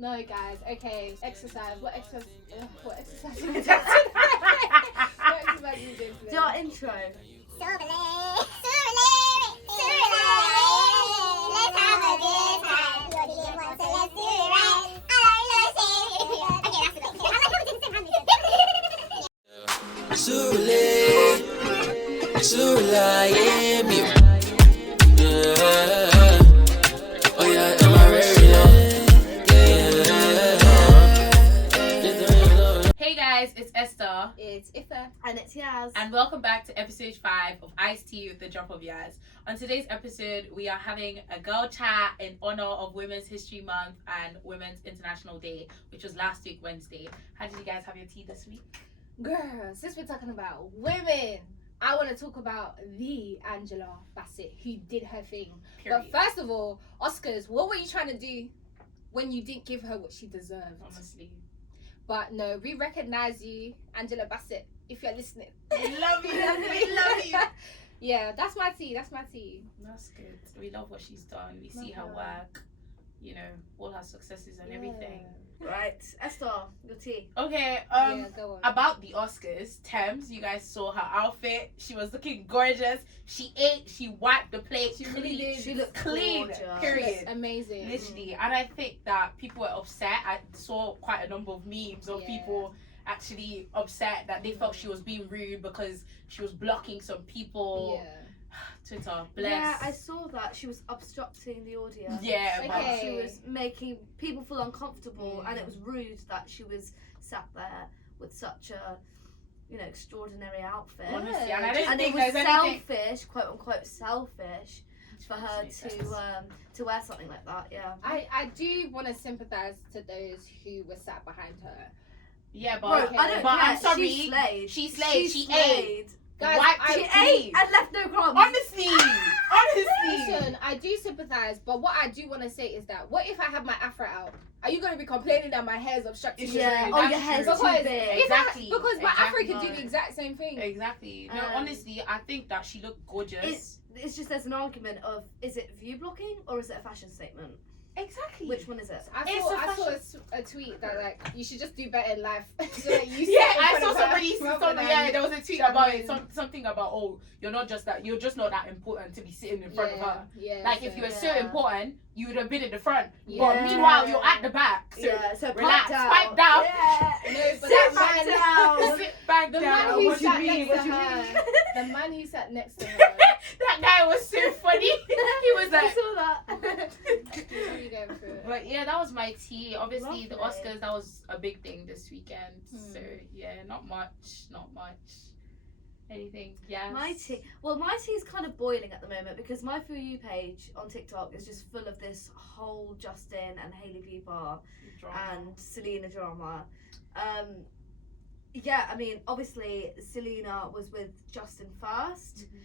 No, guys. Okay, exercise. What exercise? What exercise are we doing today? What exercise are we doing today? Do our intro. Hey guys, it's Esther. It's Ife. And it's Yaz. And welcome back to episode 5 of Iced Tea with the Drop of Yaz. On today's episode, we are having a girl chat in honor of Women's History Month and Women's International Day, which was last week, Wednesday. How did you guys have your tea this week? Girl, since we're talking about women, I want to talk about the Angela Bassett who did her thing. Period. But first of all, Oscars, what were you trying to do when you didn't give her what she deserved? Honestly. But no, we recognize you, Angela Bassett, if you're listening. We love you. We love you. Yeah, that's my tea. That's my tea. That's good. We love what she's done. We see her work, you know, all her successes and everything. Right, Esther, your tea. Okay, Yeah, go on. about the Oscars, Thames, you guys saw her outfit. She was looking gorgeous. She ate, she wiped the plate. She really clean. did. She looked clean. gorgeous. Period. Amazing. Literally. And I think that people were upset. I saw quite a number of memes of Yeah. people actually upset that they felt she was being rude because she was blocking some people. Yeah. Twitter, bless. Yeah, I saw that. She was obstructing the audience. Yeah, Okay. but She was making people feel uncomfortable, and it Mm. was rude that she was sat there with such a, extraordinary outfit. honestly, and I don't And it think was there's anything. selfish, quote unquote selfish, for her to wear something like that. Yeah. I do want to sympathize to those who were sat behind her. Yeah, Bro, but, Okay. I don't but care. I'm sorry. She slayed. She slayed. She ate. Guys, Wiped I- the She plate. ate and left no crumbs. Honestly. Listen, I do sympathize, but what I do want to say is that what if I have my afro out? Are you going to be complaining that my hair is obstructing It's your Yeah. true, Oh, that's your hair's true. too Because big. Exactly. Because my afro Exactly. can do the exact same thing. Exactly. No, Um, honestly, I think that she looked gorgeous. It's just there's an argument of, is it view blocking or is it a fashion statement? Exactly. Which one is it? I It's saw a tweet that like you should just do better in life. So that you Yeah, sit in I front saw of her somebody. rather than- Yeah, there was a tweet trying about to- it. Something about you're not just not that important to be sitting in front of her. Yeah, Like if you were so yeah. important, you would have been in the front. Yeah. But meanwhile, you're at the back. So So relax, pipe pipe down. Yeah. No, but Sit that back man- down. Sit back the down. man who What you sat mean? next What to you her, mean? the man who sat next to her. That guy was so funny. He was I like. saw that. What are you going through it? But yeah, that was my tea. Obviously, the Lovely. Oscars, that was a big thing this weekend. Hmm. So yeah, not much. Anything? Yeah. My tea. Well, my tea is kind of boiling at the moment because my For You page on TikTok is just full of this whole Justin and Hailey Bieber and Selena drama. Yeah, I mean, obviously Selena was with Justin first. Mhm.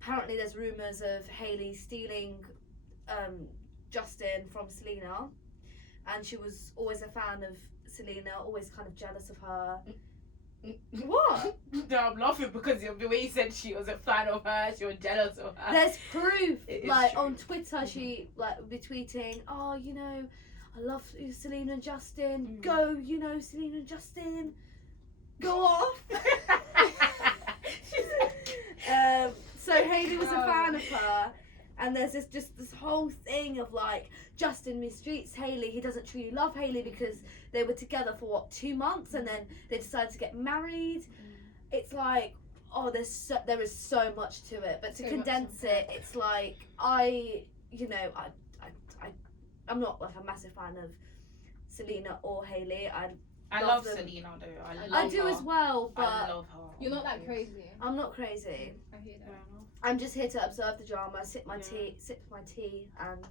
Apparently, there's rumors of Hailey stealing Justin from Selena, and she was always a fan of Selena, always kind of jealous of her. What? No, I'm laughing because of the way you said she was a fan of her, she was jealous of her. There's proof. It is Like true. on Twitter, she would be tweeting, "Oh, I love Selena and Justin. Mm. Go, Selena and Justin. Go off." So Hailey was a fan of her, and there's this whole thing of like Justin mistreats Hailey. He doesn't truly love Hailey because they were together for 2 months, and then they decided to get married. It's like, there is so much to it, but to So condense much. it, it's like I'm not like a massive fan of Selena or Hailey. I love love them. Selena though. I I love do her. as well, I but love her. You're not that crazy. I'm not crazy. I hear that. I'm just here to observe the drama, sip my Yeah. tea, and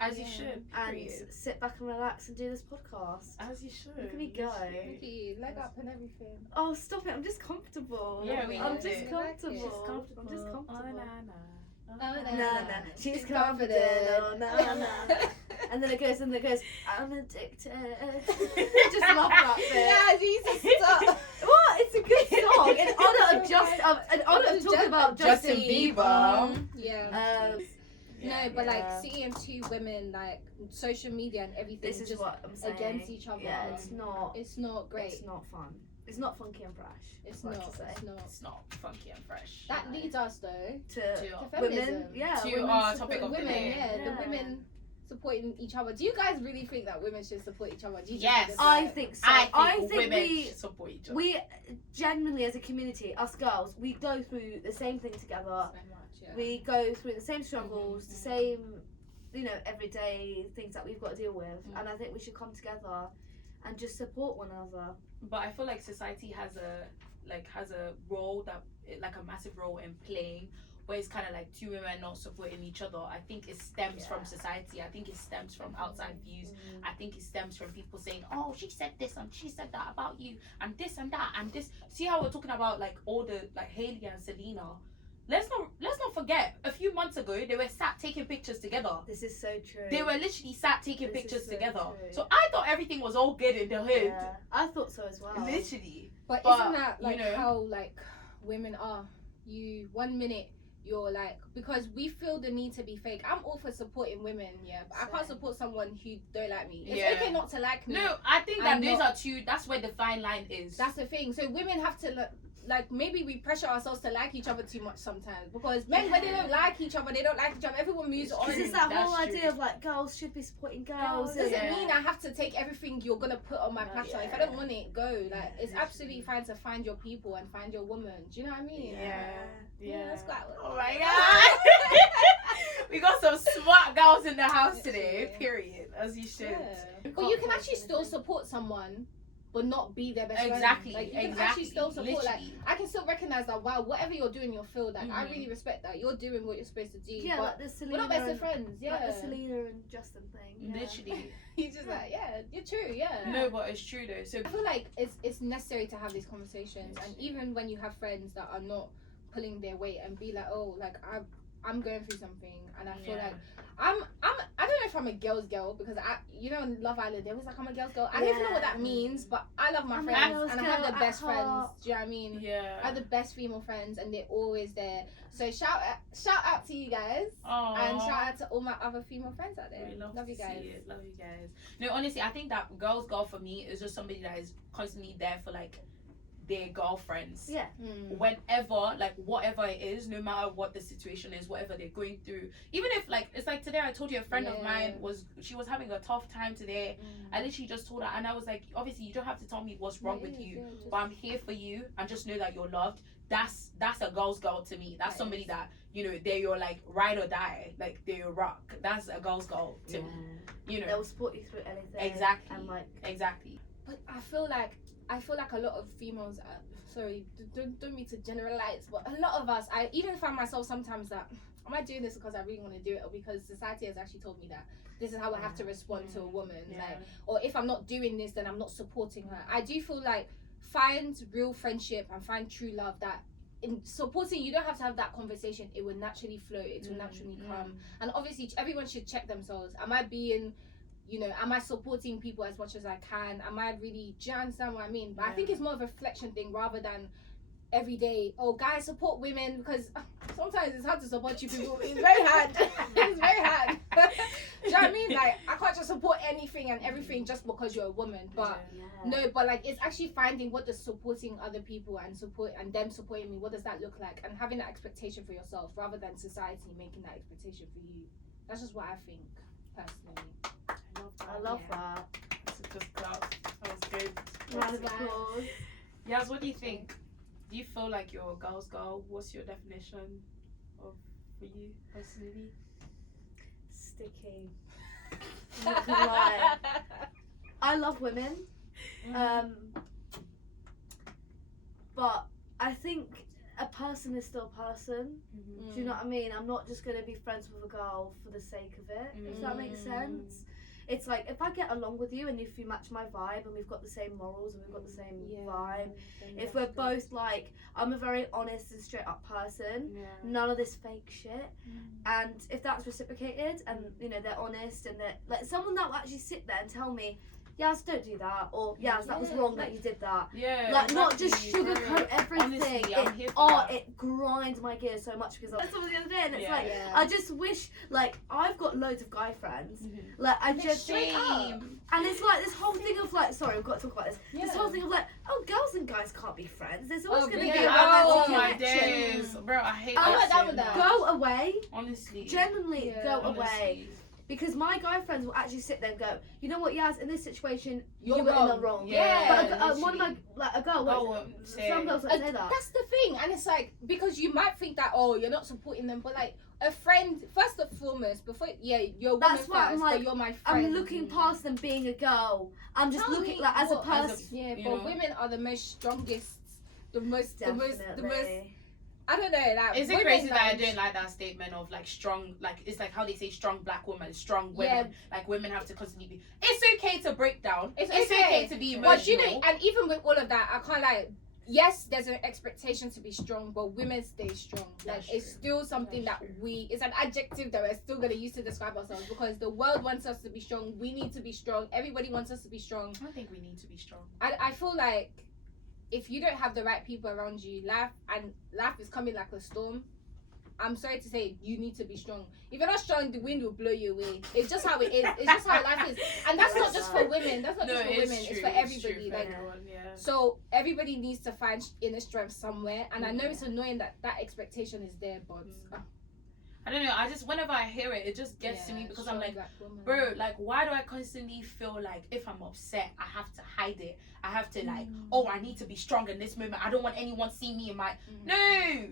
As you Yeah. should. and Period. sit back and relax and do this podcast. As you should. Look at me You go. should. Look at you, leg up and everything. Oh, stop it! I'm just comfortable. Yeah, we I'm know just it. comfortable. She's comfortable. I'm just comfortable. Oh, nah. Oh, Nah, nah. She's confident. Oh, nah, nah. And then it goes, I'm addicted. Just love that bit. Yeah, Jesus, stop. What? It's a good song in honor of talking about Justin Justin Bieber. Yeah. No, but like Yeah. seeing two women like social media and everything This is just what I'm saying. against each other. Yeah, it's not. It's not great. It's not fun. It's not funky and fresh. It's I'd like not. to say. It's not. It's not funky and fresh. That leads us though To to feminism. women, yeah, To women our support topic of the women, day. yeah, the women supporting each other. Do you guys really think that women should support each other? Do you just Yes. think it's I like- think so. I think women we should support each other. we genuinely as a community, us girls, we go through the same thing together. so much, yeah. We go through the same struggles, the Mhm. same, everyday things that we've got to deal with, Mm. and I think we should come together and just support one another. But I feel like society has a role that like a massive role in playing, where it's kind of like two women not supporting each other. I think it stems from society. I think it stems from outside views. I think it stems from people saying, "Oh, she said this and she said that about you and this and that and this." See how we're talking about like all the like Hailey and Selena. Let's not forget. A few months ago, they were sat taking pictures together. This is so true. They were literally sat taking This is pictures so together. true. So I thought everything was all good in the hood. Yeah, I thought so as well. Literally. But But, isn't that like you know- how like women are? You 1 minute you're like, because we feel the need to be fake. I'm all for supporting women, yeah, but I can't Same. support someone who don't like me. It's Yeah. okay not to like me. No, I think that I'm those not- are two. That's where the fine line is. That's the thing. So women have to like maybe we pressure ourselves to like each other too much sometimes, because men when they don't like each other, they don't like each other. Everyone moves It's on. Because true. it's that That's whole idea true. of like girls should be supporting girls. Doesn't Yeah. mean I have to take everything you're gonna put on my platform. If I Yeah. don't want it, go. Like it's Yeah. absolutely fine to find your people and find your woman. Do you know what I mean? Yeah. That's quite. Oh my god. We got some smart girls in the house today. Literally. Period. As you should. Yeah. But you can actually still support someone, but not be their best friend. Exactly. Like you can exactly. actually still support. Like Literally. I can still recognize that. Wow, whatever you're doing, your field. Like I Mhm. really respect that. You're doing what you're supposed to do. Yeah, but like the Selena we're not best of and, friends. Yeah. like the Selena and Justin thing. Yeah. Literally. He's just like, yeah, you're true. Yeah. No, but it's true though. So I feel like it's necessary to have these conversations, and even when you have friends that are not pulling their weight, and be like, oh, like I'm going through something, and I feel Yeah. like I don't know if I'm a girl's girl, because in Love Island there was like I'm a girl's girl. I don't even know what that means, but I love my I'm a friends girl's and I have girl the at best friends. heart. Do you know what I mean? yeah. I have the best female friends, and they're always there. So shout out to you guys, and shout out to all my other female friends out there. We love you to guys. see it. Love you guys. No, honestly, I think that girl's girl for me is just somebody that is constantly there for like their girlfriends. Yeah. Mm. Whenever, like whatever it is, no matter what the situation is, whatever they're going through. Even if like it's like today, I told you a friend of Yeah. mine was having a tough time today. Mm. I literally just told her, and I was like, obviously you don't have to tell me what's wrong It with is, you, yeah, just- but I'm here for you, and just know that you're loved. That's a girl's girl to me. That's That somebody is. that they're your like ride or die, like they're your rock. That's a girl's girl to me. You know. They'll support you through anything. Exactly. And like, Exactly. But I feel like a lot of females. Sorry, don't mean to generalize, but a lot of us. I even find myself sometimes that am I doing this because I really want to do it, or because society has actually told me that this is how I have to respond to a woman. Like, or if I'm not doing this, then I'm not supporting her. I do feel like find real friendship and find true love that. In supporting, you don't have to have that conversation. It will naturally flow. It will naturally come. And obviously, everyone should check themselves. Am I being, am I supporting people as much as I can? Am I really? Do you understand what I mean? But I think it's more of a reflection thing rather than every day. Oh, guys, support women, because sometimes it's hard to support you people. It's very hard. It's very hard. Do you know what I mean? Like I can't just support anything and everything just because you're a woman. But no, but like it's actually finding what does supporting other people and them supporting me, what does that look like, and having that expectation for yourself rather than society making that expectation for you. That's just what I think personally. I love that. That's a good clap. That was good. Round of applause. Yas, what do you think? Do you feel like you're a girl's girl? What's your definition of for you personally? Sticky. Not gonna lie. I love women. But I think a person is still a person. Do you know what I mean? I'm not just gonna be friends with a girl for the sake of it. If that makes sense. It's like if I get along with you and if you match my vibe and we've got the same morals and we've got the same vibe. If we're both like, I'm a very honest and straight up person. None of this fake shit. And if that's reciprocated and they're honest and they're like someone that will actually sit there and tell me, Yaz, don't do that, or Yaz, that was Yeah, wrong like- that you did that. Yeah. Like, not just exactly, sugarcoat bro. everything. Honestly, I'm here for that. It grinds my gears so much because I saw someone the other day and it's Yeah. like, Yeah. I just wish, like, I've got loads of guy friends. Like, I just, Shame. and it's like this whole thing of like, sorry, we've got to talk about this. Yeah. This whole thing of like, oh, girls and guys can't be friends. There's always Oh, going to yeah. be a Yeah, romantic oh my connection. days, bro. I hate I'm that not down so with that. much. Go away. Honestly. Genuinely, Yeah. go Honestly. away. Because my guy friends will actually sit there and go, you know what, Yaz, in this situation, You're you were in the wrong. wrong. Yeah. But one of my, like, a girl, Girl won't- won't say- some girls won't say that. That's the thing, and it's like, because you might think that, oh, you're not supporting them, but like a friend, first and foremost, before, yeah, you're a woman That's why I'm first, like, but you're my friend. I'm looking past them being a girl. I'm just Tell looking me like as a what- person. Yeah, you but know. women are the most strongest, the most, Definitely. I don't know, like, Is it women, crazy that I like, don't like that statement of like strong, like it's like how they say strong black women, strong women, like women have to constantly be. It's okay to break down. It's okay okay. to be emotional. But you know, and even with all of that, I can't like. Yes, there's an expectation to be strong, but women stay strong. Like That's it's true. still something That's that true. it's an adjective that we're still gonna use to describe ourselves because the world wants us to be strong. We need to be strong. Everybody wants us to be strong. I think we need to be strong. I feel like if you don't have the right people around you, life is coming like a storm. I'm sorry to say, you need to be strong. If you're not strong, the wind will blow you away. It's just how it is. It's just how life is. And that's not just for women. That's not just for women. It's for everybody. For Like, everyone, yeah. so everybody needs to find inner strength somewhere. And I know it's annoying that expectation is there, but I don't know. I just whenever I hear it, it just gets to me because I'm like, bro, like why do I constantly feel like if I'm upset, I have to hide it. I have to like, oh, I need to be strong in this moment. I don't want anyone to see me in my no.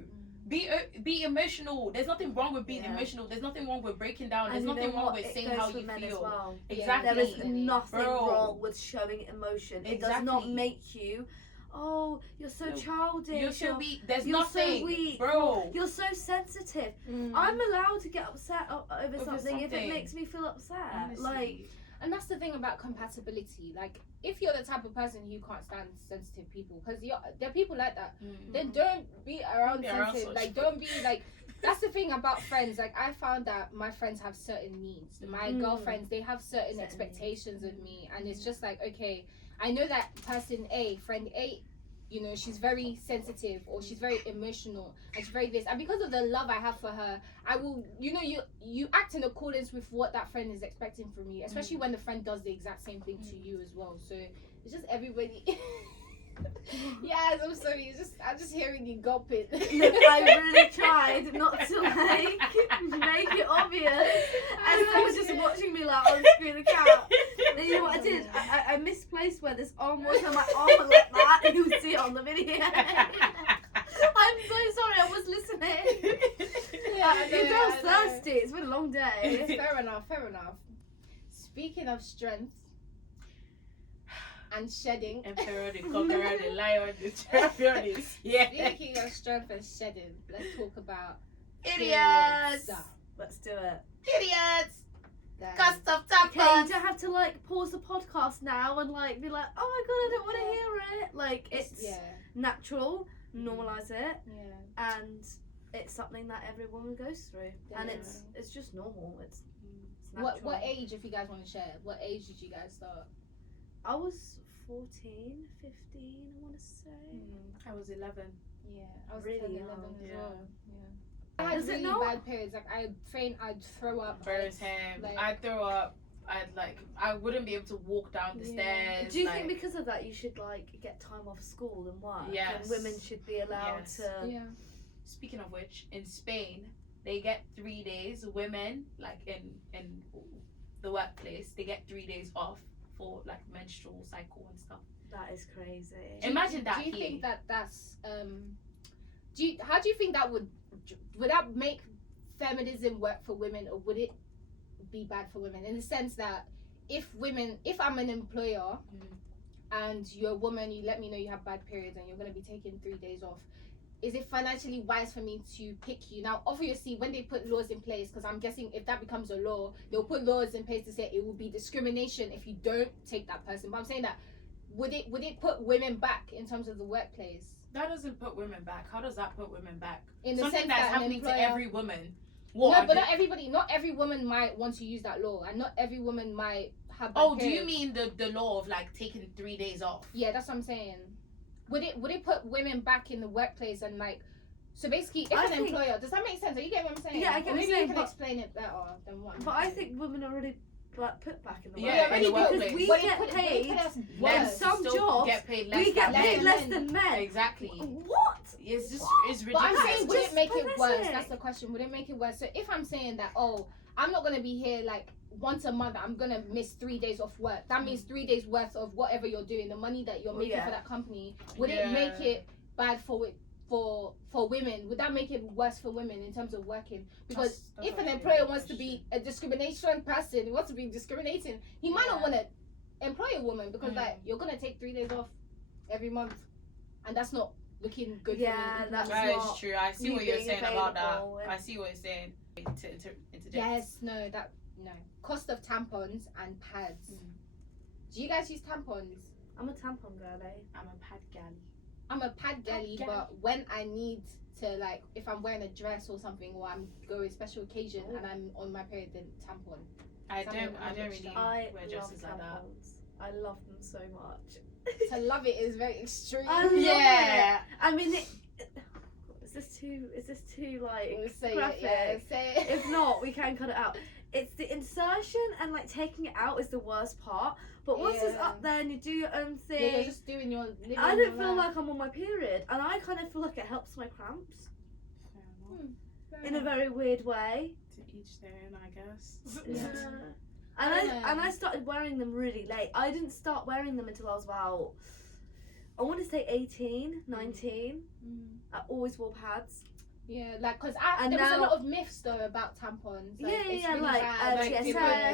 Be emotional. There's nothing wrong with being emotional. There's nothing wrong with breaking down. There's And you nothing know wrong what? with It saying goes how for you men as feel. well. Exactly. There is nothing Bro. wrong with showing emotion. It does not Exactly. make you, oh, you're so No. childish. You're so weak. There's you're nothing, so weak. bro. You're so sensitive. I'm allowed to get upset over something if it something. makes me feel upset. Honestly. Like, and that's the thing about compatibility. Like, if you're the type of person who can't stand sensitive people, because there are people like that, then don't be around sensitive. such Like, don't be like. That's the thing about friends. Like, I found that my friends have certain needs. My girlfriends, they have certain expectations of me, and it's just like, okay, I know that person A, friend A, you know, she's very sensitive or she's very emotional and she's very this, and because of the love I have for her, I will, you know, you act in accordance with what that friend is expecting from you, especially when the friend does the exact same thing to you as well. So it's just everybody. Yes, I'm sorry. I'm just hearing you gulping. look, I really tried not to make it obvious. And someone was just watching me like on screen the cat. And you know what I did? I misplaced where this arm was, and my arm was like that, and you would see it on the video. I'm so sorry, I was listening. Yeah, Your girl's thirsty. It's been a long day. Fair enough. Speaking of strength and shedding. Emperor, the conqueror, the lion, the champion is here. Speaking of strength and shedding, let's talk about Idiots! stuff. Let's do it. Idiots! That- Got stuff Okay, you tampons! don't have to like pause the podcast now and like be like, oh my god, I don't want to hear it. Like, it's natural, normalize it, and it's something that every woman goes through, and it's just normal. It's natural. What age, if you guys want to share? What age did you guys start? I was 14, 15, I want to say. I was 11. Yeah, I was Really 10, 11 young, as yeah. well. Yeah. I had Is it really not? bad periods. Like I'd throw up. Burst him. Like- I'd throw up. I wouldn't be able to walk down the stairs. Do you like, think because of that you should like get time off school and work? Yes. And women should be allowed Yes. to. Yeah. Speaking of which, in Spain, they get 3 days. Women, like in the workplace, they get 3 days off for like menstrual cycle and stuff. That is crazy. Imagine that Do you here. think that that's how do you think that would that make feminism work for women, or would it be bad for women in the sense that if I'm an employer and you're a woman, you let me know you have bad periods and you're going to be taking 3 days off, is it financially wise for me to pick you? Now obviously when they put laws in place, because I'm guessing if that becomes a law, they'll put laws in place to say it will be discrimination if you don't take that person, but I'm saying that would it put women back in terms of the workplace? That doesn't put women back. How does that put women back? In the Something sense that's that an happening to employer- every woman. No, but not every woman might want to use that law, and not every woman might have bad Oh, do you periods. mean the law of like taking 3 days off? Yeah, that's what I'm saying. Would it put women back in the workplace and like, so basically, if I an think- employer, does that make sense? Are you getting what I'm saying? Yeah, I get Or what maybe you're saying, you can but- explain it better than what. I'm But I saying. think women are already like put back in the Yeah, workplace in the because workplace. we But it get put- paid. put us in worse. some still jobs, get paid less we get than paid men. less than men. Exactly. What? It's just it's But I'm ridiculous. saying, would just it make it worse? pathetic. That's the question. Would it make it worse? So if I'm saying that, oh, I'm not gonna be here like once a month, I'm gonna miss 3 days off work. That means 3 days worth of whatever you're doing, the money that you're making Yeah. for that company. Would Yeah. it make it bad for women? Would that make it worse for women in terms of working? Because That's if an actually a employer good wants to be question. a discrimination person, he wants to be discriminating, he might not Yeah. want to employ a woman because Mm. like you're gonna take 3 days off every month, and that's not looking good. Yeah, for that's That is not true. I see you what you're being saying about that. available and- I see what you're saying. Interject. Yes, no, cost of tampons and pads. Mm. Do you guys use tampons? I'm a tampon girl, eh? I'm a pad galley. I'm a pad girly, girly. but when I need to, like, if I'm wearing a dress or something, or I'm going special occasion and I'm on my period, then tampon. I Something don't I'm really extra. I wear love dresses like that. tampons. I love them so much. To love it is very extreme. I love Yeah. I mean, is this too like Say graphic? it, yeah, say it. If not, we can cut it out. It's the insertion and like taking it out is the worst part. But once it's Yeah. up there and you do your own Yeah, thing, you're just doing your living. I your don't feel life. like I'm on my period, and I kind of feel like it helps my cramps Fair in a enough. very weird way. To each their own, I guess. Yeah. I And don't I know. started wearing them really late. I didn't start wearing them until I was about, I want to say 18, 19. Mm. I always wore pads. Yeah, like, because And there was a now- lot of myths though about tampons. Like, Yeah, it's yeah, really like, bad. Like TSS.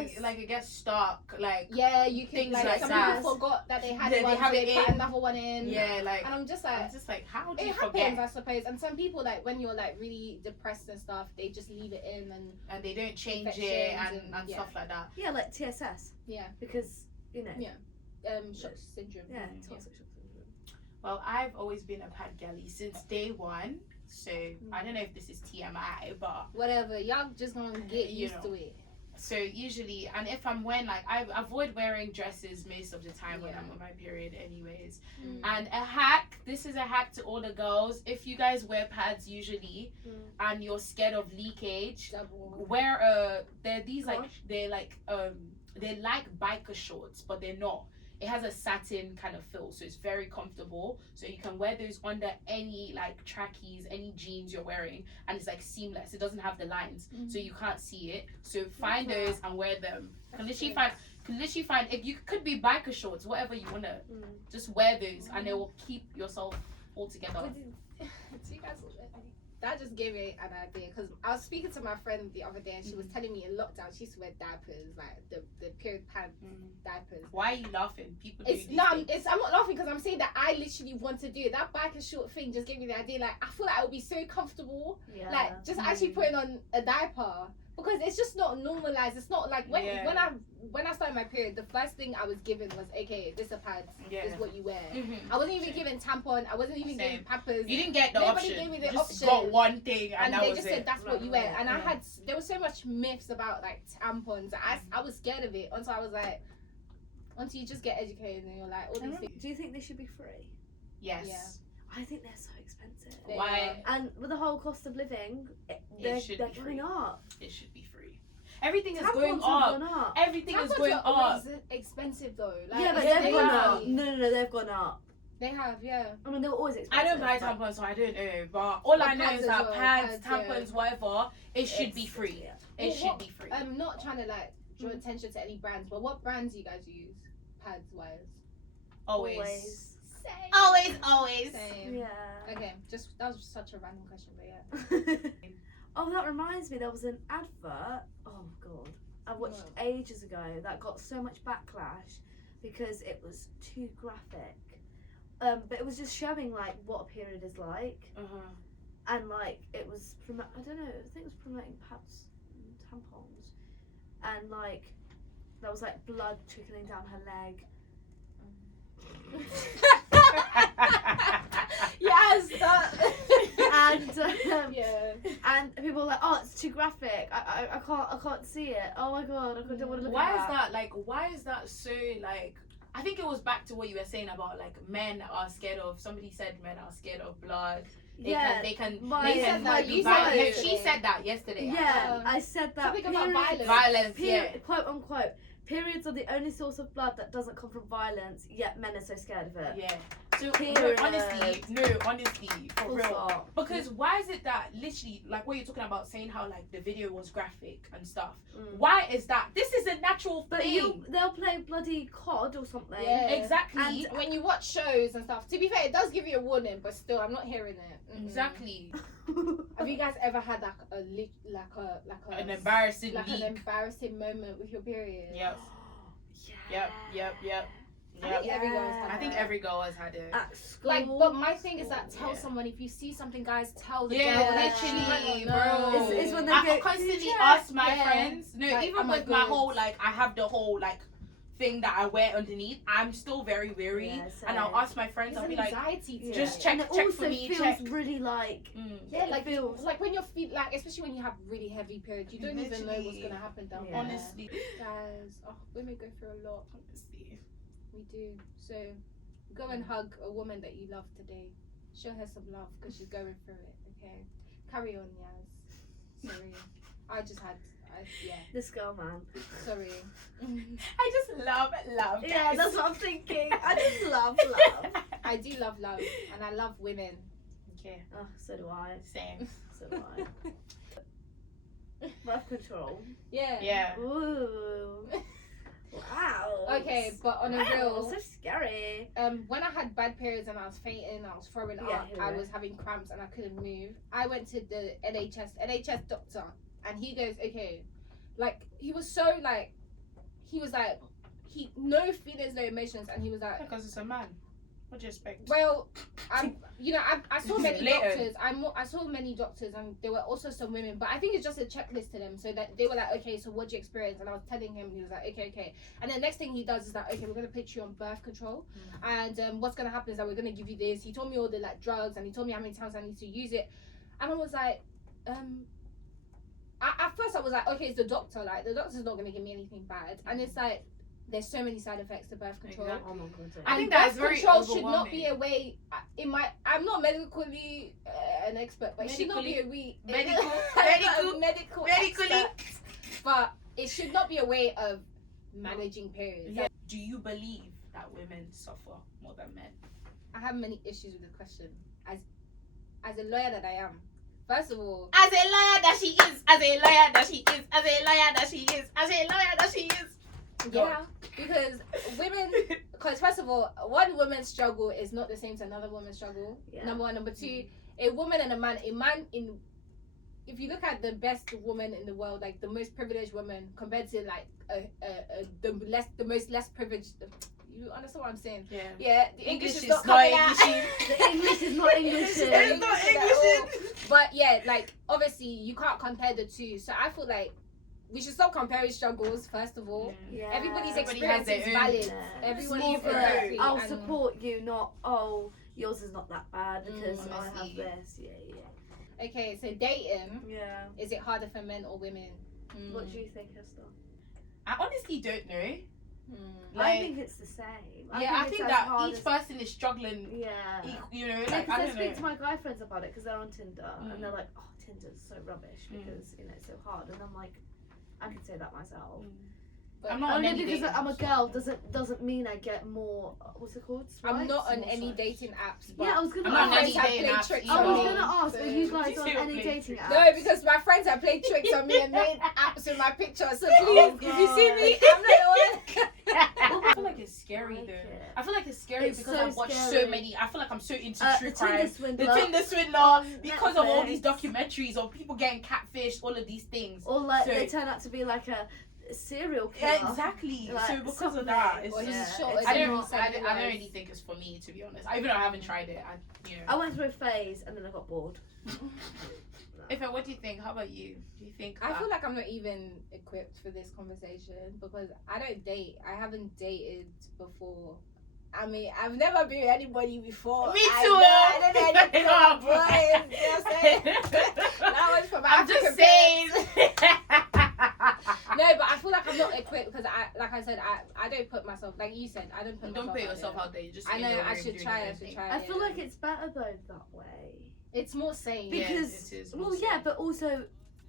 people, like it gets stuck. Like Yeah, you can Things like, like some that. people forgot that they had Yeah, one, they have so it they put in. another one in. yeah, like And I'm just like, I'm just like, how do it you happens, forget? I suppose. And some people, like, when you're like really depressed and stuff, they just leave it in and And they don't change it Infections and and- yeah. stuff like that. Yeah, like TSS. yeah, Because, you know. Yeah. shock syndrome. Yeah, Mm. toxic shock syndrome. Well, I've always been a pad galley since day one. So I don't know if this is TMI, but Whatever, y'all just gonna get You used know. to it. so usually, and if I'm wearing like, I avoid wearing dresses most of the time when Yeah. I'm on my period, anyways. Mm. And a hack, this is a hack to all the girls. If you guys wear pads usually, Mm. and you're scared of leakage, Double. wear they're these like Gosh. they're like biker shorts, but they're not. It has a satin kind of feel, so it's very comfortable. So you can wear those under any like trackies, any jeans you're wearing, and it's like seamless. It doesn't have the lines, so you can't see it. So find those and wear them. Can literally find if you could be biker shorts, whatever you wanna, Mm. just wear those, and it will keep yourself all together. Do you guys, that just gave me an idea because I was speaking to my friend the other day and she was telling me in lockdown she used to wear diapers, like the period pad diapers. Why are you laughing? People do It's these no, things. I'm not laughing because I'm saying that I literally want to do it. That biker short thing just gave me the idea. Like, I feel like it would be so comfortable, Yeah. like just actually putting on a diaper because it's just not normalized. It's not like when Yeah. when I started my period, the first thing I was given was, okay, this a pad, Yeah. this is what you wear. Mhm. I wasn't even Same. given tampon. I wasn't even Same. given Pampers. You didn't get the Nobody option. gave me the you just option. got one thing, and, And that they was just it. said that's what you wear. And I Yeah. had there was so much myths about like tampons. I was scared of it until I was like, until you just get educated and you're like, all these things. Do you think they should be free? Yes. I think they're so expensive. They Why? And with the whole cost of living, they're should they're be going free. up. It should be free. Everything is Tampons going have up. gone up. Everything is Tampons going are up. always expensive though. Like, Yeah, but it's they've gone crazy. up. No, they've gone up. They have, yeah. I mean, they were always expensive. I don't buy but tampons, so I don't know. But all I know pads is as that well, pads, pads, tampons, whatever, it should be it's- free. yeah. It Well, should what- be free. I'm not trying to like draw attention to any brands, but what brands do you guys use? Pads wise. Always. Same. Always. Same. Yeah. Okay, just that was such a random question, but yeah. Oh, that reminds me. There was an advert. Oh God, I watched What? ages ago that got so much backlash because it was too graphic. But it was just showing like what a period is like, Uh-huh. and like it was I don't know. I think it was promoting pads, and tampons, and like there was like blood trickling down her leg. Yes. and Yeah. and people people are like, oh, it's too graphic. I can't see it. Oh my god, I don't want to look Why at is that like? Why is that so like? I think it was back to what you were saying about like men are scared of. Somebody said men are scared of blood. They can. You said You that yeah, yesterday. she said that yesterday. Yeah, I said that. Something about violence. Violence. Period, Yeah. quote unquote. Periods are the only source of blood that doesn't come from violence, yet men are so scared of it. Yeah. So no, Period. honestly, for Full real. stop. Because why is it that literally, like what you're talking about, saying how like the video was graphic and stuff? Mm. Why is that? This is a natural But thing. they'll play bloody COD or something. Yeah. Exactly. And- When you watch shows and stuff, to be fair, it does give you a warning, but still, I'm not hearing it. Mhm. Exactly. Have you guys ever had An embarrassing like an leak. embarrassing moment with your period? Yep. Yeah. Yep. I think every girl's had I think that. every girl has had it. At school. Like, but my thing is that tell Yeah. someone if you see something, guys, tell the Yeah, girl. literally, No. bro. It's when they I go, constantly "Did you ask my Yeah. friends. No, Like, even am I with my good? whole like, I have the whole like thing that I wear underneath. I'm still very weary, Yeah, and I'll same. ask my friends. It's I'll an be like, anxiety to Yeah. just it. check- And it check also for me, feels check. really like Yeah, it like feels like when you're like, especially when you have really heavy periods, you don't even know what's Literally. gonna happen down Yeah. there. honestly, Guys, oh, women go through a lot. honestly. We do. So go and hug a woman that you love today. Show her some love because she's going through it. Okay, carry on, Yaz. Sorry, yeah. this girl, man. Sorry. I just love. Yeah, guys. that's what I'm thinking. I just love. I do love and I love women. Okay, Oh, so do I. same. So do I. Birth control. Yeah. Yeah. Ooh. Wow. Okay, but on a Wow, real, so scary. when I had bad periods and I was fainting, I was throwing Yeah, up, I was having cramps and I couldn't move. I went to the NHS doctor, and he goes, okay, like he was like, no feelings, no emotions, and he was like, Because it's a man. What do you expect? well, I saw many Later. doctors. I saw many doctors, and there were also some women. But I think it's just a checklist to them, so that they were like, okay, so what do you experience? And I was telling him, he was like, okay. And then next thing he does is like, okay, we're gonna put you on birth control, and what's gonna happen is that we're gonna give you this. He told me all the like drugs, and he told me how many times I need to use it, and I was like, at first I was like, okay, it's the doctor. Like the doctor's not gonna give me anything bad, and it's like. There's so many side effects to birth control. Exactly. Oh my god. I And think that's birth very control should not be overwhelming. a way. I'm not medically an expert, but it should not be a way. Medical- I'm not a medical- medical medically. expert, but it should not be a way of managing periods. Yeah. Do you believe that women suffer more than men? I have many issues with the question. As a lawyer that I am, first of all, As a lawyer that she is, as a lawyer that she is, as a lawyer that she is, as a lawyer that she is. yeah, because women. Because first of all, one woman's struggle is not the same to another woman's struggle. Yeah. Number one, number two, a woman and a man. If you look at the best woman in the world, like the most privileged woman, compared to like the most less privileged. You understand what I'm saying? Yeah. Yeah, the English is not not coming out. The English is not English. It's not at all. But yeah, like obviously you can't compare the two. So I feel like we should stop comparing struggles. First of all, Yeah. everybody's Everybody experience has is their own. valid. Yeah. Everyone It's more is for, exactly. I'll and- support you, not yours is not that bad because I have honestly. this. Yeah. Okay, so dating, Yeah. is it harder for men or women? What do you think, Esther? I honestly don't know. I Like, think it's the same. I it's think as that hard each as- person is struggling. Yeah. You know, Yeah, like because I I don't speak to know. my guy friends about it because they're on Tinder and they're Mm. like, "Oh, Tinder's so rubbish Mm. because it's so hard," and I'm like, I could say that myself. But I'm not on Only any because dating I'm a apps, girl so- doesn't mean I get more. What's it called? I'm not Swipes? on More any swipes. dating apps. But Yeah, I was gonna I'm not on my any friends have dating played apps tricks either. I on was me. gonna ask, so- are you guys You on still any play dating tricks. apps? No, because my friends have played tricks on me and made apps with my picture. So please, Oh, if you see me, I'm not the one. I feel like it's scary like though. it. I feel like it's scary It's because so I've watched scary. so many. I feel like I'm so into The true Tinder crime. swindler. The Tinder swindler, because of all these Netflix. documentaries of people getting catfished, all of these things. Or like So- they turn out to be like a serial killer. Yeah, exactly. Like, so because something. of that, it's Or he's just. short it's as I you don't. said I it don't was. really think it's for me, to be honest. Even though I haven't tried it, I went through a phase and then I got bored. If what do you think? How about you? Do you think? I feel like I'm not even equipped for this conversation because I don't date. I haven't dated before. I mean, I've never been with anybody before. Me I too. don't know anything about boys. You know what I'm saying? That was from I'm African just saying. No, but I feel like I'm not equipped because like I said, I don't put myself, like you said, I don't put Don't myself put out yourself there. out there. You just I in know, your I room should doing try, your I own should thing. try. I feel yeah. like it's better though that way. It's more sane. Yeah, Because, it is well, mostly. yeah, but also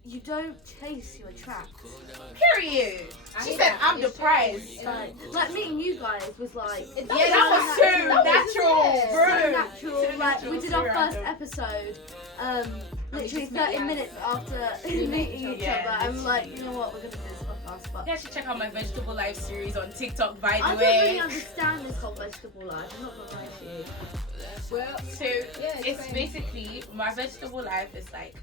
you don't chase, you attract. Period. I She hate said, that. I'm the It's true. prize. It's Like meeting you guys was like, It Yeah, does that was sound so that was natural, it. bro. so natural. So Like natural, we did so our first random. episode, we literally just met 30 live. minutes after We met meeting each each other. other. I'm like, you know what, we're gonna do this podcast, but You guys should check out my vegetable life series on TikTok, by I the don't way. really understand this whole vegetable life. I'm not gonna lie to you. Well, So yeah, it's same. basically my vegetable life is like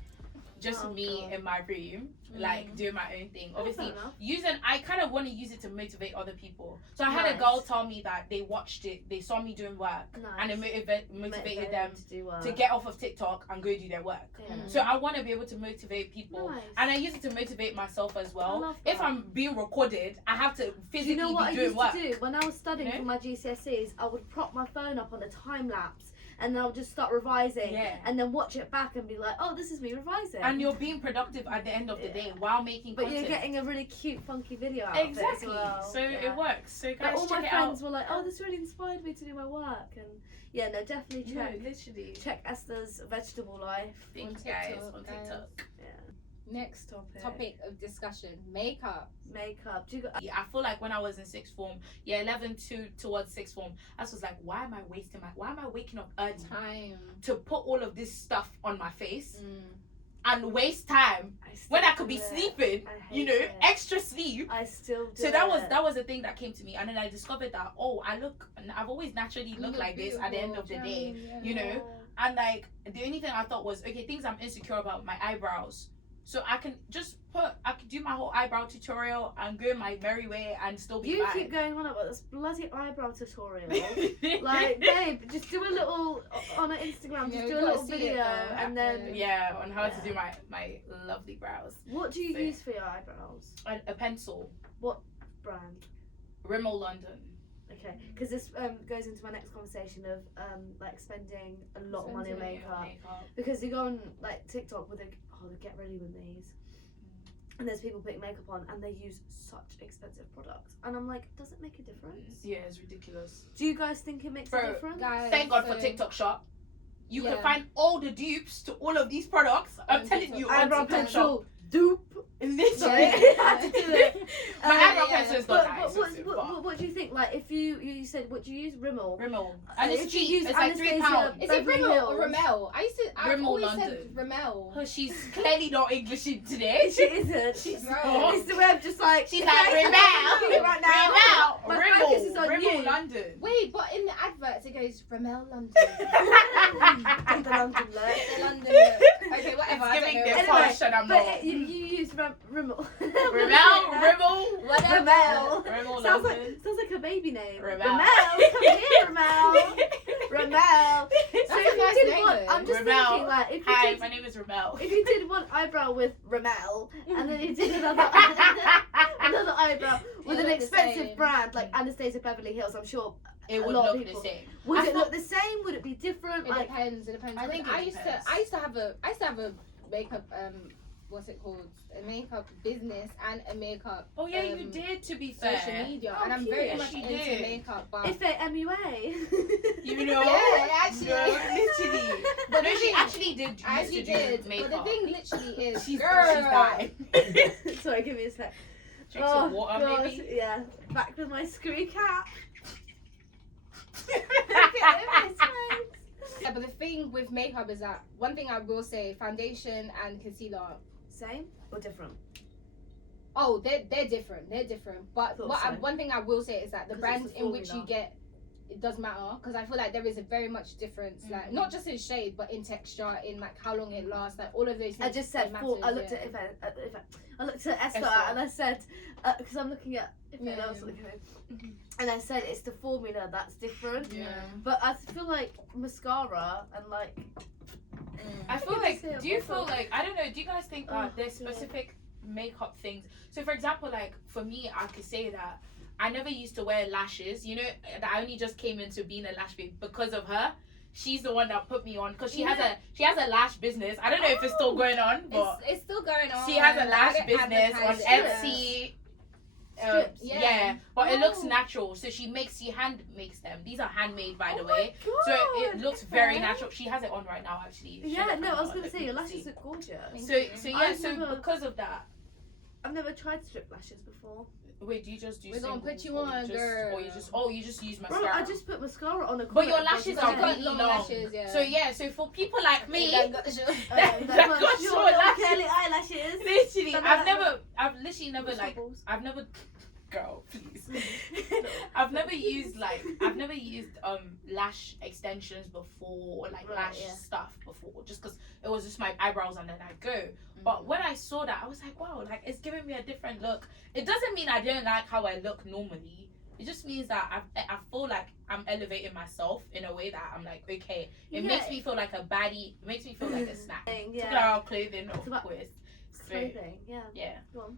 just Oh, me God. in my room, like doing my own thing. Obviously, fair enough. I kind of want to use it to motivate other people. So I had a Nice. girl tell me that they watched it, they saw me doing work, and it motivated them to do work. to get off of TikTok and go do their work. Yeah. So I want to be able to motivate people, Nice. and I use it to motivate myself as I well. love If that. I'm being recorded, I have to Do physically you know what I be doing used work. to do when I was studying You know? for my GCSEs? I would prop my phone up on a time lapse, and then I would just start revising, Yeah. and then watch it back and be like, "Oh, this is me revising." And you're being productive at the end of the day while making but content. you're getting a really cute, funky video out of it Exactly. as well. So Yeah. it works. So Like, guys, all check my it friends out. were like, "Oh, this really inspired me to do my work," and yeah, no, definitely No, check literally. check Esther's vegetable life. Thanks, On guys, TikTok, on guys. TikTok. Yeah, next topic of discussion: makeup. makeup. Do you got? Yeah, I feel like when I was in sixth form, 11 to towards sixth form, I was like, why am I waking up early Time. to put all of this stuff on my face Mm. and waste time when I could be sleeping? I You hate know, it. extra sleep. I still do. So that was the thing that came to me, and then I discovered that I've always naturally You looked look like this at the end of the beautiful. day. Yeah. You know, and like the only thing I thought was, okay, things I'm insecure about, my eyebrows. So I can do my whole eyebrow tutorial and go my merry way and still be You fine. keep going on about this bloody eyebrow tutorial. Like, babe, just do a little on an Instagram. Just Yeah, do we a gotta little see it, video, though. and then yeah, on how to Yeah. do my lovely brows. what do you So- use for your eyebrows? A pencil, Brand. Rimmel London. Okay, because this goes into my next conversation of like spending a lot of money on Spending makeup. Because you go on like TikTok with the get ready with me's, and there's people putting makeup on and they use such expensive products, and I'm like, does it make a difference? Yeah, it's ridiculous. Do you guys think it makes Bro, a difference? Guys, Thank God for so- TikTok Shop. You Yeah. can find all the dupes to all of these products. I'm On telling TikTok. you, on Eyebrow TikTok Shop. pencil, dupe. Literally. Sorry, I had to do it. My eyebrow yeah. pencil is But, not but nice. what do you think? Like, if you said, what do you use? Rimmel. Rimmel. And it's If you cheap. use It's like £3. Anastasia- Is it Beverly Rimmel or Hills. Rimmel? I've Rimmel always London. said Rimmel. Because she's clearly not English today. She isn't. She's Bro. not. It's the way I'm just like. She's like, Rimmel. right now. Rimmel. My focus is on Rimmel you. London. Wait, but in the adverts it goes Rimmel London. Get the London look. The London look. Okay, whatever. I It's don't giving know. the Anyway, posh and I'm not. But you use Rimmel. Rimmel. Whatever. Rimmel. Rimmel Sounds London. like a baby name. Rimmel. Rimmel, come here, Rimmel. Rimmel. That's So a if nice you did name, one, though. I'm just Rimmel. thinking like if you Hi, did my name is Rimmel. if you did one eyebrow with Rimmel and then you did another another eyebrow with It'll an look the expensive same. brand like Anastasia Beverly Hills, I'm sure It a would lot of look the people- same. would I it thought- look the same? Would it be different? It Like depends. It depends. I think it I used depends. to have a makeup what's it called? A makeup business and a makeup Oh yeah, you did. To be fair, social media, Oh, and I'm cute. very Yes, much you into did. makeup. But if they MUA. you know. Yeah, actually. No, literally. But no, the she thing- actually did. I Used to actually do did. makeup. But the thing literally is, she's girl, dying. Sorry, give me a sec. Drink some water, gosh, maybe. yeah. Back with my screwy cat. Yeah, but the thing with makeup is that one thing I will say: foundation and concealer. Same or different? Oh, they're different. They're different. But Thought so. one thing I will say is that the 'Cause brand it's the in which you formula. get, it does matter, because I feel like there is a very much difference, like not just in shade, but in texture, in like how long it lasts, like all of those things. I just said matters, I looked yeah. at I looked at Esther Esther. and I said because I'm looking at Yeah. else looking at and I said it's the formula that's different. Yeah. But I feel like mascara and like I feel can like, say it do you myself. feel like, I don't know, do you guys think Oh, that there's yeah. specific makeup things? So for example, like for me, I could say that I never used to wear lashes. You know, I only just came into being a lash babe because of her. She's the one that put me on because she has a lash business. I don't know if it's still going on, but it's still going on. she has a I lash don't business on advertise it. Etsy. Strips. Yeah, but it looks Oh. natural. So she hand makes them. These are handmade, by the Oh my way. So it God, looks very okay. natural. She has it on right now, actually. She Yeah, has it no, I was on. gonna Let say me your see. lashes look gorgeous. Thank So you. so yeah, I've so never- because of that. I've never tried strip lashes before. Wait, do you just do We're gonna singles, put you or on, girl. Or you just use Bro, mascara? I just put mascara on a But your corner, lashes it's are like- really long long. lashes, yeah. So yeah, so for people like me, That got short. that They've got got short short little lashes. curly eyelashes. literally, But I've literally never like, I've never, girl, please. I've never used lash extensions before, like Right, lash yeah. stuff before, just because it was just my eyebrows and then I go. But when I saw that, I was like, wow, like it's giving me a different look. It doesn't mean I don't like how I look normally. It just means that I feel like I'm elevating myself in a way that I'm like, okay, it Yeah. makes me feel like a baddie. It makes me feel like a snack. Yeah. Look at our clothing, of It's about- course. So, Clothing, yeah. yeah. Go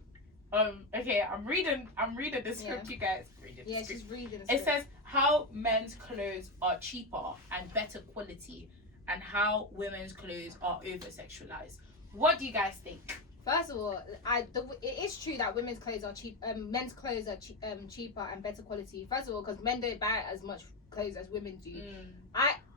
on. Okay, I'm reading the script, you guys. Reading the Yeah, script. she's reading. It says how men's clothes are cheaper and better quality, and how women's clothes are over sexualized. What do you guys think? First of all, it is true that women's clothes are cheap. Men's clothes are cheaper and better quality. First of all, because men don't buy as much clothes as women do.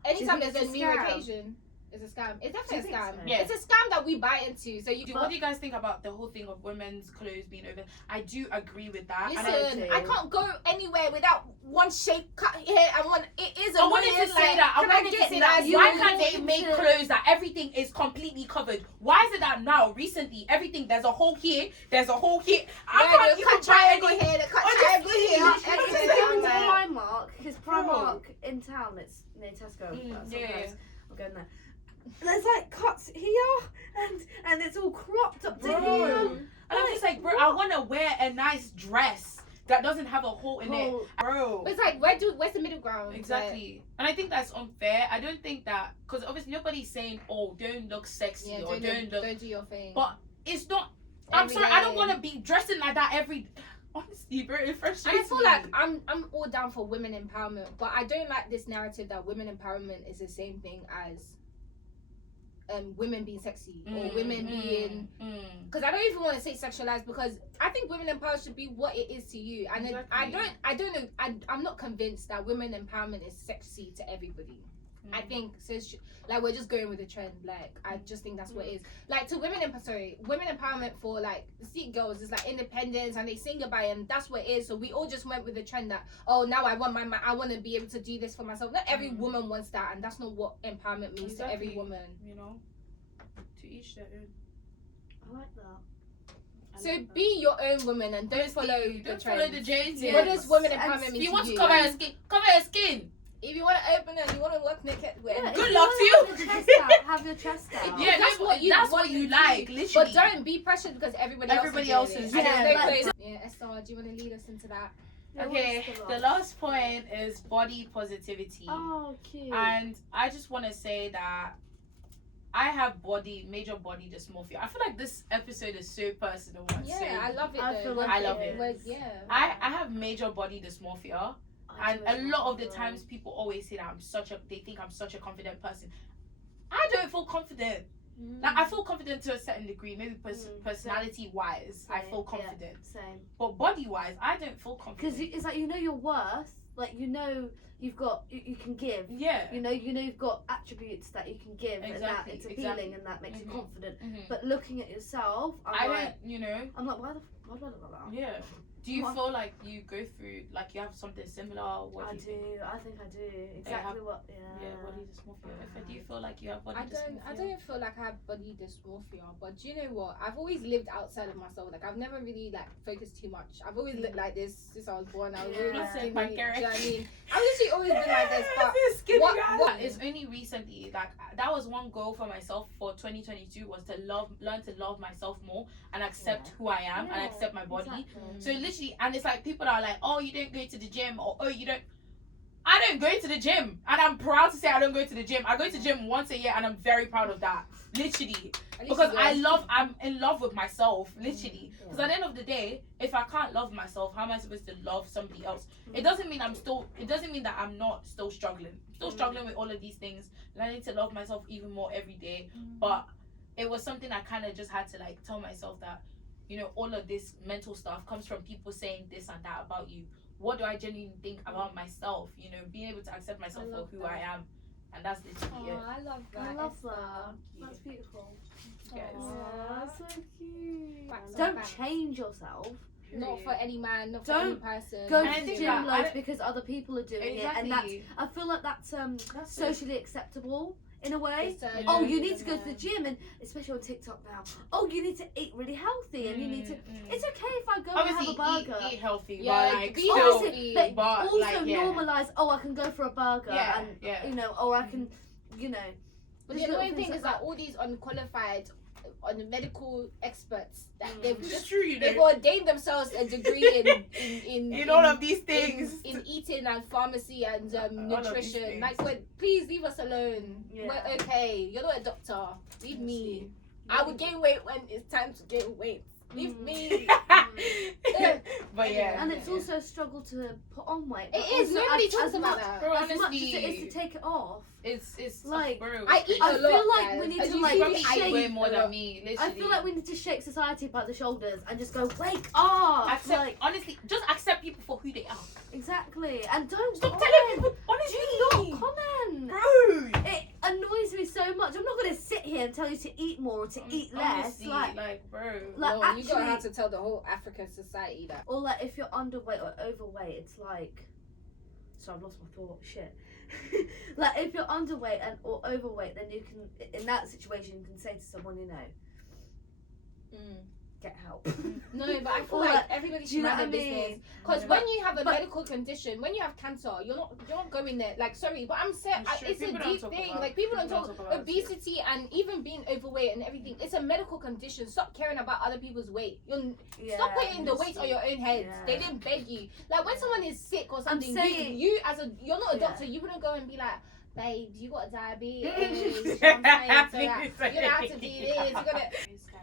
Anytime think there's it's a a new scam? occasion, it's a scam. It's definitely a Do you scam. think so? Yeah. It's a scam that we buy into. So you do. What do you guys think about the whole thing of women's clothes being over? I do agree with that. and Listen, I I do. can't go anywhere without one shape cut here and one. It is. I wanted to say that. I wanted to say that. you Why need can't they to- make clothes that everything is completely covered? Why is it that now, recently, everything there's a hole here, there's a hole here? I can't even cut buy triangle anything. here, the cut Honestly, triangle here. literally, It's everything. going I'm to like, Primark, because Primark in town, it's near Tesco. Yeah. I'm going there. There's like cuts here, and it's all cropped up to Bro. here. And I'm just like, bro, I want to wear a nice dress that doesn't have a hole in it, Whole- bro. But it's like, where's the middle ground? Exactly. And I think that's unfair. I don't think that, because obviously nobody's saying, oh, don't look sexy, Like, or don't look, don't do your thing. but it's not, I'm Every sorry, I don't day. want to be dressing like that every, honestly, bro, it frustrates I feel me. like I'm all down for women empowerment, but I don't like this narrative that women empowerment is the same thing as women being sexy or women being, because I don't even want to say sexualized, because I think women empowerment should be what it is to you, and then Exactly. I don't know, I'm not convinced that women empowerment is sexy to everybody. I think like we're just going with the trend. Like I just think that's what it is. Like to women empowerment for like Sikh girls is like independence, and they sing about it, and that's what it is. So we all just went with the trend that, oh, now I want I want to be able to do this for myself. Not every woman wants that, and that's not what empowerment means to every Exactly. woman. You know, to each their own. I like that. So be your own woman and don't follow the Don't trend. follow the James. Yeah. What does women And empowerment If mean you to want to you? cover your skin, cover your skin. If you want to open it, you want to work naked, wear Yeah, it. Good if luck to wanna you. Have your chest out. Have your chest out. Yeah, that's what you that's want what you to do. like, literally. But don't be pressured because everybody else is doing Yeah, it. but- Yeah, Esther, do you want to lead us into that? Yeah, Okay, what's the last point is body positivity. Oh, cute. And I just want to say that I have major body dysmorphia. I feel like this episode is so personal. Yeah, I love it. I though. feel We're- like I love it. we're- Yeah. I have major body dysmorphia, I and do a as lot of the well. times people always say that they think I'm such a confident person. I don't feel confident. Like I feel confident to a certain degree, maybe personality wise, I feel Same, yeah, confident. Same. But body wise, I don't feel Because confident. it's like you know your worth. Like you know you've got you can give. Yeah. You know you've got attributes that you can give, and that Exactly, it's appealing, exactly. and that makes you Mhm. confident. Mhm. But looking at yourself, I I'm like, don't, why do I look like that? Yeah. Do you What? feel like you go through, like you have something similar? What I do you think? do. I think I do. Exactly what. Yeah. Yeah, body dysmorphia. If do you feel like you have body I dysmorphia? don't feel like I have body dysmorphia, but do you know what? I've always lived outside of myself. Like I've never really like focused too much. I've always looked like this since I was born. I was always Yeah. skinny. My Do you know what I character. mean? I've literally always been like this. But what- It's only recently, like that was one goal for myself for 2022 was to learn to love myself more and accept who I am and Yeah, accept my body. exactly. So literally, and it's like people are like, oh, you don't go to the gym, or oh, you don't. I don't go to the gym, and I'm proud to say I don't go to the gym. I go to the gym once a year, and I'm very proud of that. literally. At least Because you I'm in love with myself, literally. Mm, Because at the end of the day, if I can't love myself, how am I supposed to love somebody else? Mm. It doesn't mean that I'm not still struggling. I'm still struggling with all of these things, learning to love myself even more every day. But it was something I kind of just had to like tell myself that, you know, all of this mental stuff comes from people saying this and that about you. What do I genuinely think about myself? You know, being able to accept myself I for love who that. I am. And that's literally it. I love that. I love Esther. that. That's beautiful. Yes. Aw, so cute. Facts on Don't facts. change yourself. Not for any man, not for Don't any person. Go And to I the think gym that- I loads don't- because other people are doing it, and Exactly. I feel like that's That's socially acceptable in a way. Just, Yeah. Oh, Yeah. you need to go to the gym, and especially on TikTok now. Oh, you need to eat really healthy, and you need to. It's okay if I go obviously and have a burger. eat healthy, Yeah, but like be still, healthy. But, but, also like, yeah. normalize. Oh, I can go for a burger, Yeah, and yeah. you know, or I can, you know. But just the little annoying things thing is like that all these unqualified, on the medical experts that they've It's just true, you they've know. ordained themselves a degree In all of these things. in eating and pharmacy and All of these nutrition. things. Like, please leave us alone. Yeah. We're okay. You're not a doctor. Leave me. Honestly. I would gain weight when it's time to gain weight. Leave me. But yeah. And it's also a struggle to put on weight. It but is. also Nobody as talks about much, that. Bro, As much as honestly, it is to take it off. it's like, bro. I eat I a feel lot. like guys. we need And to, you like, see probably me shake eat way eat more a than lot. me. Literally. I feel like we need to shake society by the shoulders and just go, wake up! accept, Like, honestly, just accept people for who they are. exactly. And don't Stop comment. telling people. Honestly, Do not comment. bro. It annoys me so much. I'm not going to sit here and tell you to eat more or to eat less. Honestly, Like, bro. like, No, you gotta actually- have to tell the whole African society that. or like if you're underweight or overweight, it's like. So I've lost my thought. Shit. Like if you're underweight and or overweight, then you can, in that situation, you can say to someone, you know, get help. No, but I feel Or, like everybody do should you know mind what their I business. mean? Because Yeah. when you have a But- medical condition, when you have cancer, you're not going there. Like, sorry, but I'm saying It's true. it's a People don't deep talk thing. about- Like, people don't talk about it. obesity and even being overweight and everything. It's a medical condition. Stop caring about other people's weight. Yeah, Stop putting the weight honestly. on your own head. Yeah. They didn't beg you. Like when someone is sick or something, saying- you're not a Yeah. doctor. You wouldn't go and be like, babe, you got diabetes. Mm. You know what I'm saying? So like, you're gonna have to do this. You're gonna. Thanks, guys.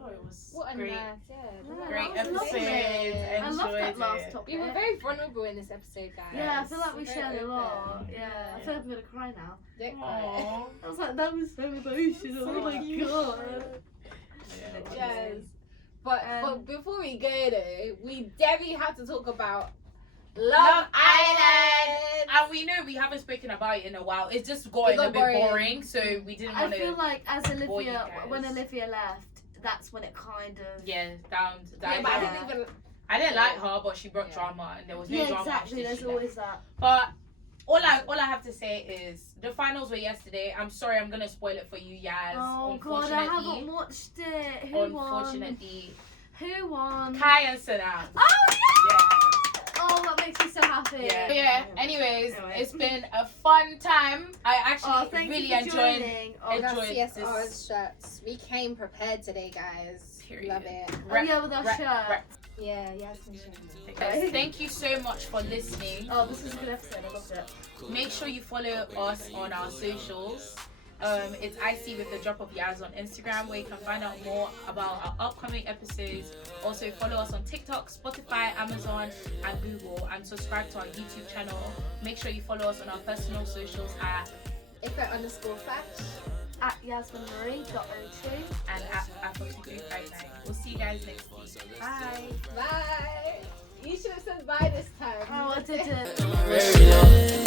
I thought it was What a great. nice, yeah. Yeah, Great that was episode. lovely. I love that Enjoyed last it. topic. We were very vulnerable in this episode, guys. Yeah, I feel like we Very shared a open. lot. Yeah, I feel like I'm gonna cry now. Don't cry. Aww. I was like, that was so emotional. So Oh my cute. god. Yes. But before we go though, we definitely have to talk about Love Island. And we know we haven't spoken about it in a while. It's just gotten got a bit boring. boring, so we didn't I want feel to. like as bore you Olivia, guys. when Olivia left, that's when it kind of. Yeah, down. Yeah, but I Yeah. didn't even. I didn't like her, but she brought Yeah. drama, and there was no Yeah, drama. exactly. after There's she always that. But all I have to say is the finals were yesterday. I'm sorry, I'm gonna spoil it for you, Yaz. Oh god, I haven't watched it. Who won? Unfortunately, Who won? Kai and Sanam. Oh yeah! Yeah. Oh, that makes me so happy. Yeah. But yeah. Anyways, Anyway. it's been a fun time. I actually Oh, thank really you for enjoyed. joining. Oh, enjoyed that's this. CSR's shirts. We came prepared today, guys. Period. Love it. Oh yeah, with our shirt. Yeah, yes. Guys, thank you so much for listening. Oh, this is a good episode. I loved it. Make sure you follow us on our socials. It's IC with the drop of Yaz on Instagram, where you can find out more about our upcoming episodes. Also follow us on TikTok, Spotify, Amazon, and Google, and subscribe to our YouTube channel. Make sure you follow us on our personal socials at Ife_Flash. At YasminMarie.02. and at Apple2359. We'll see you guys next week. Bye. Bye. You should have said bye this time. Oh, I didn't. Very low.